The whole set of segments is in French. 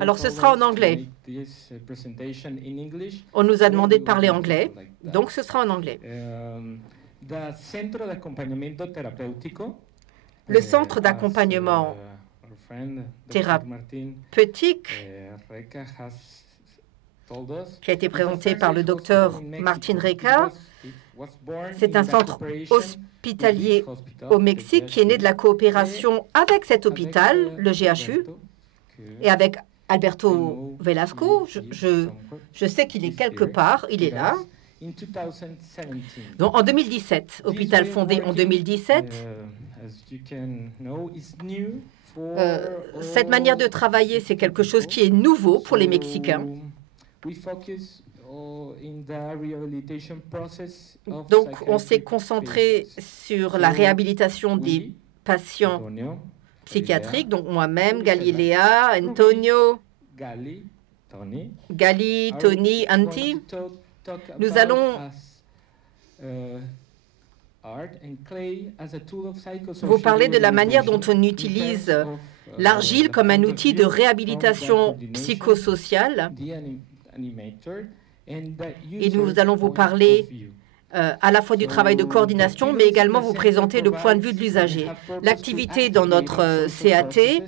Alors, ce sera en anglais. On nous a demandé de parler anglais, donc ce sera en anglais. Le centre d'accompagnement thérapeutique qui a été présenté par le docteur Martin Reca, c'est un centre hospitalier au Mexique qui est né de la coopération avec cet hôpital, le GHU, et avec Alberto Velasco. Je sais qu'il est quelque part, il est là. Donc en 2017, hôpital fondé en 2017, cette manière de travailler, c'est quelque chose qui est nouveau pour les Mexicains. Donc, on s'est concentré sur la réhabilitation des patients psychiatriques, donc moi-même, Galilea, Antonio, Gali, Tony, Antti. Nous allons vous parler de la manière dont on utilise l'argile comme un outil de réhabilitation psychosociale. Et nous allons vous parler à la fois du travail de coordination, mais également vous présenter le point de vue de l'usager. L'activité dans notre CAT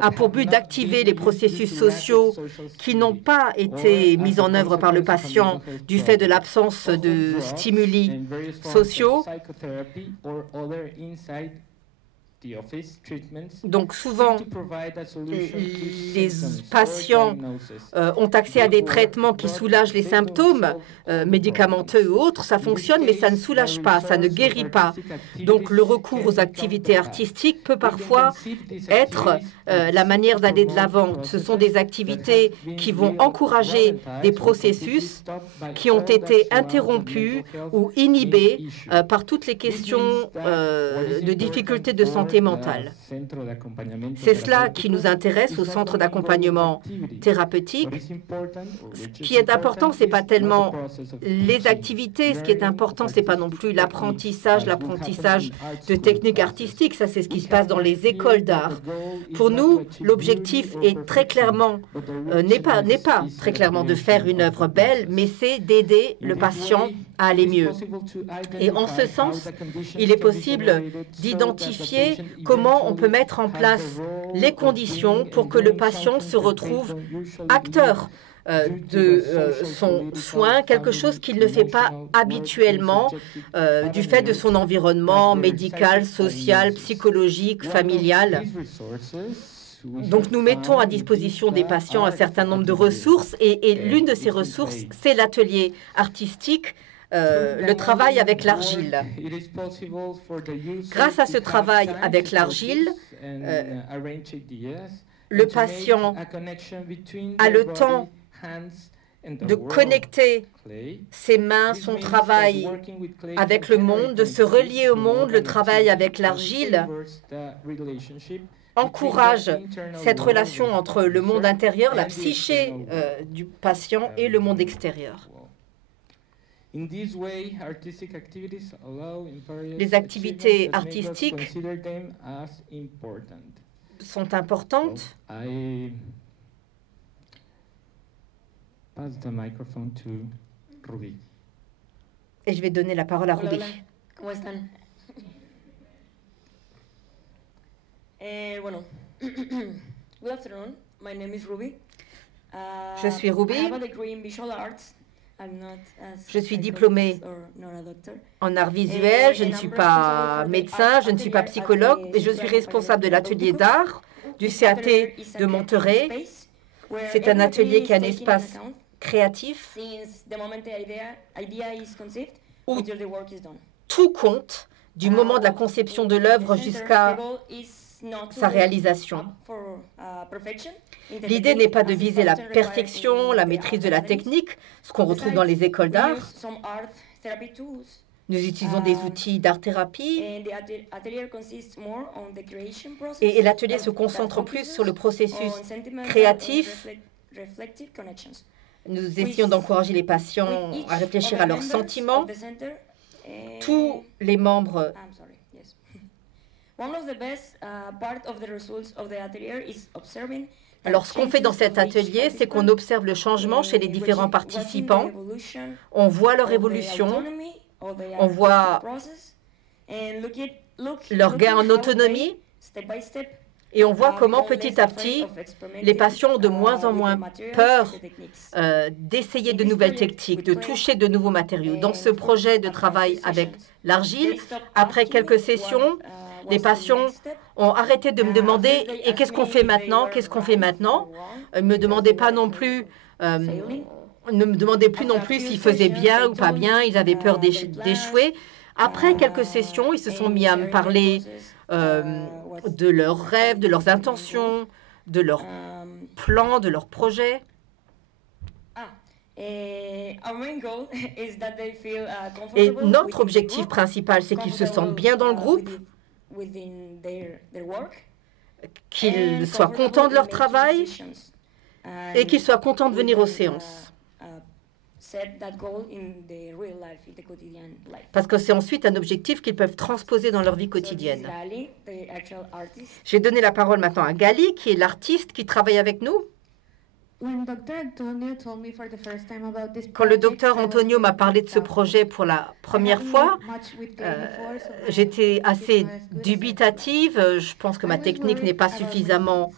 a pour but d'activer les processus sociaux qui n'ont pas été mis en œuvre par le patient du fait de l'absence de stimuli sociaux. Donc souvent, les patients ont accès à des traitements qui soulagent les symptômes médicamenteux ou autres. Ça fonctionne, mais ça ne soulage pas, ça ne guérit pas. Donc le recours aux activités artistiques peut parfois être la manière d'aller de l'avant. Ce sont des activités qui vont encourager des processus qui ont été interrompus ou inhibés par toutes les questions de difficultés de santé mentale. C'est cela qui nous intéresse au centre d'accompagnement thérapeutique. Ce qui est important, ce n'est pas tellement les activités. Ce qui est important, ce n'est pas non plus l'apprentissage de techniques artistiques. Ça, c'est ce qui se passe dans les écoles d'art. Pour nous, l'objectif est très clairement, n'est pas très clairement de faire une œuvre belle, mais c'est d'aider le patient à aller mieux. Et en ce sens, il est possible d'identifier comment on peut mettre en place les conditions pour que le patient se retrouve acteur de son soin, quelque chose qu'il ne fait pas habituellement du fait de son environnement médical, social, psychologique, familial. Donc, nous mettons à disposition des patients un certain nombre de ressources et l'une de ces ressources, c'est l'atelier artistique, le travail avec l'argile. Grâce à ce travail avec l'argile, le patient a le temps de connecter ses mains, son travail avec le monde, de se relier au monde. Le travail avec l'argile encourage cette relation entre le monde intérieur, la psyché du patient et le monde extérieur. Les activités artistiques sont importantes. Et je vais donner la parole à Ruby. ¿Cómo están? Bueno, good afternoon. My name is Ruby. Je suis Ruby. I have a degree in visual arts. Je suis diplômée en arts visuels, je ne suis pas médecin, je ne suis pas psychologue, mais je suis responsable de l'atelier d'art du CAT de Monterrey. C'est un atelier qui a un espace créatif où tout compte, du moment de la conception de l'œuvre jusqu'à sa réalisation. L'idée n'est pas de viser la perfection, la maîtrise de la technique, ce qu'on retrouve dans les écoles d'art. Nous utilisons des outils d'art-thérapie et l'atelier se concentre plus sur le processus créatif. Nous essayons d'encourager les patients à réfléchir à leurs sentiments. Tous les membres Alors, ce qu'on fait dans cet atelier, c'est qu'on observe le changement chez les différents participants. On voit leur évolution, on voit leur gain en autonomie, et on voit comment petit à petit, les patients ont de moins en moins peur d'essayer de nouvelles techniques, de toucher de nouveaux matériaux. Dans ce projet de travail avec l'argile, après quelques sessions, les patients ont arrêté de me demander « Et qu'est-ce qu'on fait maintenant? Qu'est-ce qu'on fait maintenant ?» Ils ne me demandaient pas non plus, ne me demandaient plus non plus s'ils faisaient bien ou pas bien, ils avaient peur d'échouer. Après quelques sessions, ils se sont mis à me parler de leurs rêves, de leurs intentions, de leurs plans, de leurs projets. Et notre objectif principal, c'est qu'ils se sentent bien dans le groupe, qu'ils soient contents de leur travail et qu'ils soient contents de venir aux séances. Parce que c'est ensuite un objectif qu'ils peuvent transposer dans leur vie quotidienne. J'ai donné la parole maintenant à Gali, qui est l'artiste qui travaille avec nous. Quand le docteur Antonio m'a parlé de ce projet pour la première fois, j'étais assez dubitative. Je pense que ma technique n'est pas suffisamment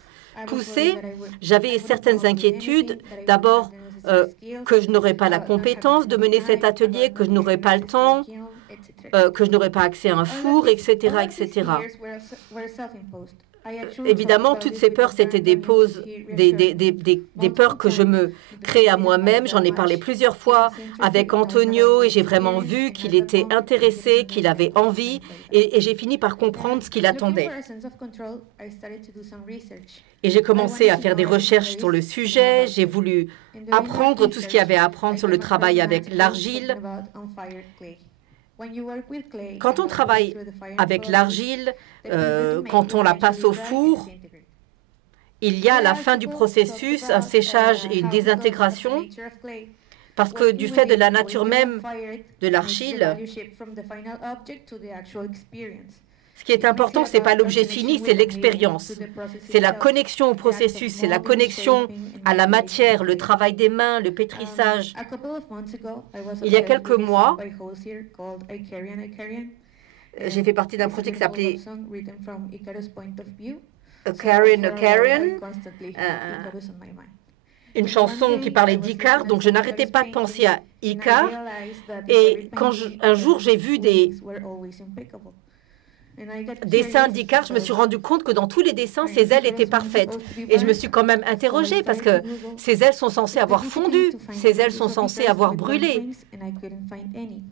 poussée. J'avais certaines inquiétudes. D'abord, que je n'aurais pas la compétence de mener cet atelier, que je n'aurais pas le temps, que je n'aurais pas accès à un four, etc., etc. Évidemment, toutes ces peurs, c'était des peurs que je me crée à moi-même. J'en ai parlé plusieurs fois avec Antonio et j'ai vraiment vu qu'il était intéressé, qu'il avait envie et j'ai fini par comprendre ce qu'il attendait. Et j'ai commencé à faire des recherches sur le sujet. J'ai voulu apprendre tout ce qu'il y avait à apprendre sur le travail avec l'argile. Quand on travaille avec l'argile, quand on la passe au four, il y a à la fin du processus un séchage et une désintégration parce que du fait de la nature même de l'argile, ce qui est important, ce n'est pas l'objet fini, c'est l'expérience. C'est la connexion au processus, c'est la connexion à la matière, le travail des mains, le pétrissage. Il y a quelques mois, j'ai fait partie d'un projet qui s'appelait Icarian, une chanson qui parlait d'Icare, donc je n'arrêtais pas de penser à Icare. Et quand un jour j'ai vu des dessins d'Icare, je me suis rendu compte que dans tous les dessins, ses ailes étaient parfaites. Et je me suis quand même interrogée parce que ses ailes sont censées avoir fondu, ses ailes sont censées avoir brûlé.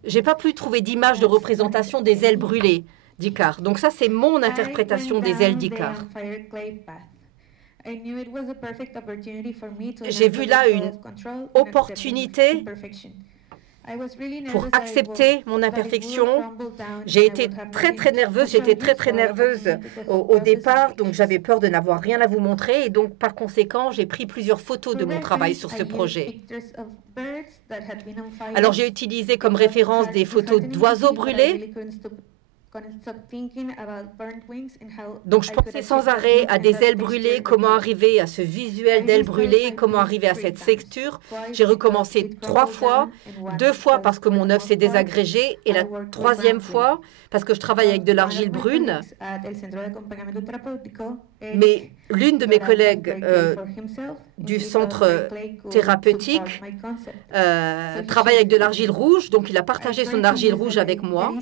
Je n'ai pas pu trouver d'image de représentation des ailes brûlées d'Icare. Donc ça, c'est mon interprétation des ailes d'Icare. J'ai vu là une opportunité pour accepter mon imperfection. J'ai été très nerveuse, j'étais très nerveuse au départ, donc j'avais peur de n'avoir rien à vous montrer et donc par conséquent, j'ai pris plusieurs photos de mon travail sur ce projet. Alors j'ai utilisé comme référence des photos d'oiseaux brûlés. Donc je pensais sans arrêt à des ailes brûlées, comment arriver à ce visuel d'ailes brûlées, comment arriver à cette texture. J'ai recommencé 3 fois, 2 fois parce que mon œuvre s'est désagrégée et la 3e fois parce que je travaille avec de l'argile brune. Mais l'une de mes collègues du centre thérapeutique travaille avec de l'argile rouge, donc il a partagé son argile rouge avec moi.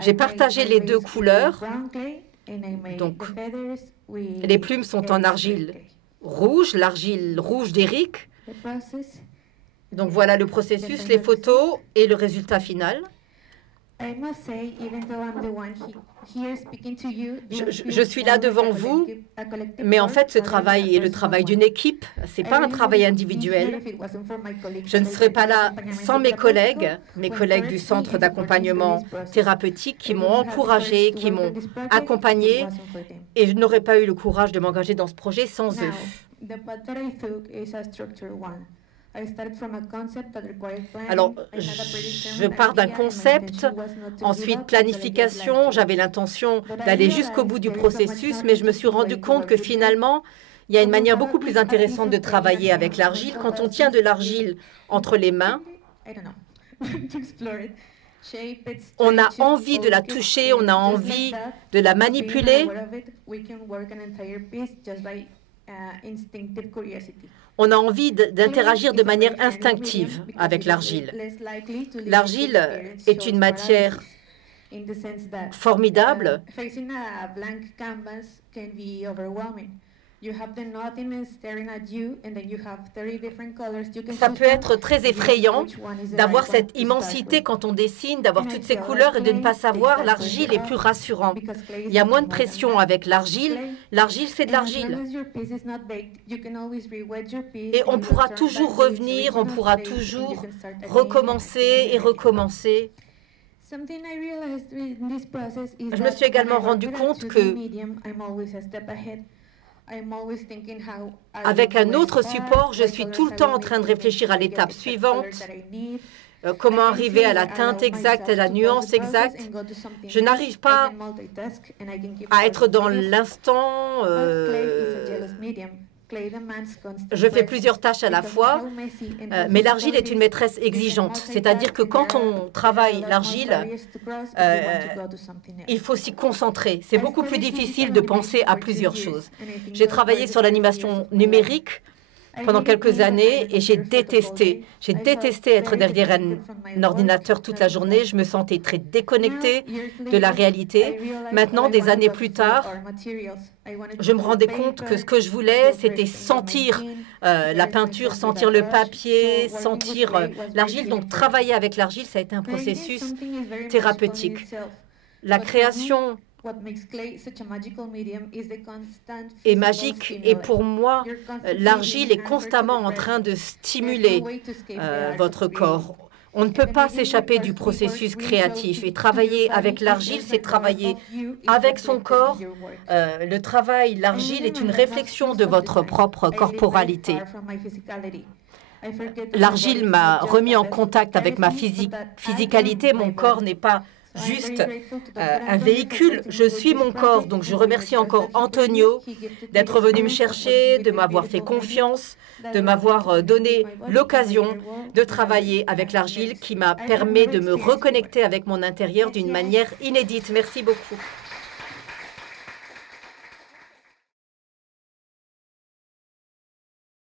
J'ai partagé les 2 couleurs, donc les plumes sont en argile rouge, l'argile rouge d'Eric. Donc voilà le processus, les photos et le résultat final. Je suis là devant vous, mais en fait, ce travail est le travail d'une équipe. Ce n'est pas un travail individuel. Je ne serais pas là sans mes collègues du centre d'accompagnement thérapeutique qui m'ont encouragé, qui m'ont accompagné, et je n'aurais pas eu le courage de m'engager dans ce projet sans eux. Alors, je pars d'un concept, ensuite planification. J'avais l'intention d'aller jusqu'au bout du processus, mais je me suis rendu compte que finalement, il y a une manière beaucoup plus intéressante de travailler avec l'argile. Quand on tient de l'argile entre les mains, on a envie de la toucher, on a envie de la manipuler. On a envie d'interagir de manière instinctive avec l'argile. L'argile est une matière formidable. Ça peut être très effrayant d'avoir cette immensité quand on dessine, d'avoir toutes ces couleurs et de ne pas savoir. L'argile est plus rassurant. Il y a moins de pression avec l'argile. L'argile, c'est de l'argile. Et on pourra toujours revenir, on pourra toujours recommencer et recommencer. Je me suis également rendu compte que avec un autre support, je suis tout le temps en train de réfléchir à l'étape suivante, comment arriver à la teinte exacte, à la nuance exacte. Je n'arrive pas à être dans l'instant. Je fais plusieurs tâches à la fois, mais l'argile est une maîtresse exigeante. C'est-à-dire que quand on travaille l'argile, il faut s'y concentrer. C'est beaucoup plus difficile de penser à plusieurs choses. J'ai travaillé sur l'animation numérique pendant quelques années et j'ai détesté être derrière un ordinateur toute la journée. Je me sentais très déconnectée de la réalité. Maintenant, des années plus tard, je me rendais compte que ce que je voulais, c'était sentir la peinture, sentir le papier, sentir l'argile. Donc, travailler avec l'argile, ça a été un processus thérapeutique. La création est magique et pour moi, l'argile est constamment en train de stimuler votre corps. On ne peut pas s'échapper du processus créatif et travailler avec l'argile, c'est travailler avec son corps. Le travail, l'argile est une réflexion de votre propre corporalité. L'argile m'a remis en contact avec ma physicalité. Mon corps n'est pas juste un véhicule, je suis mon corps. Donc je remercie encore Antonio d'être venu me chercher, de m'avoir fait confiance, de m'avoir donné l'occasion de travailler avec l'argile qui m'a permis de me reconnecter avec mon intérieur d'une manière inédite. Merci beaucoup.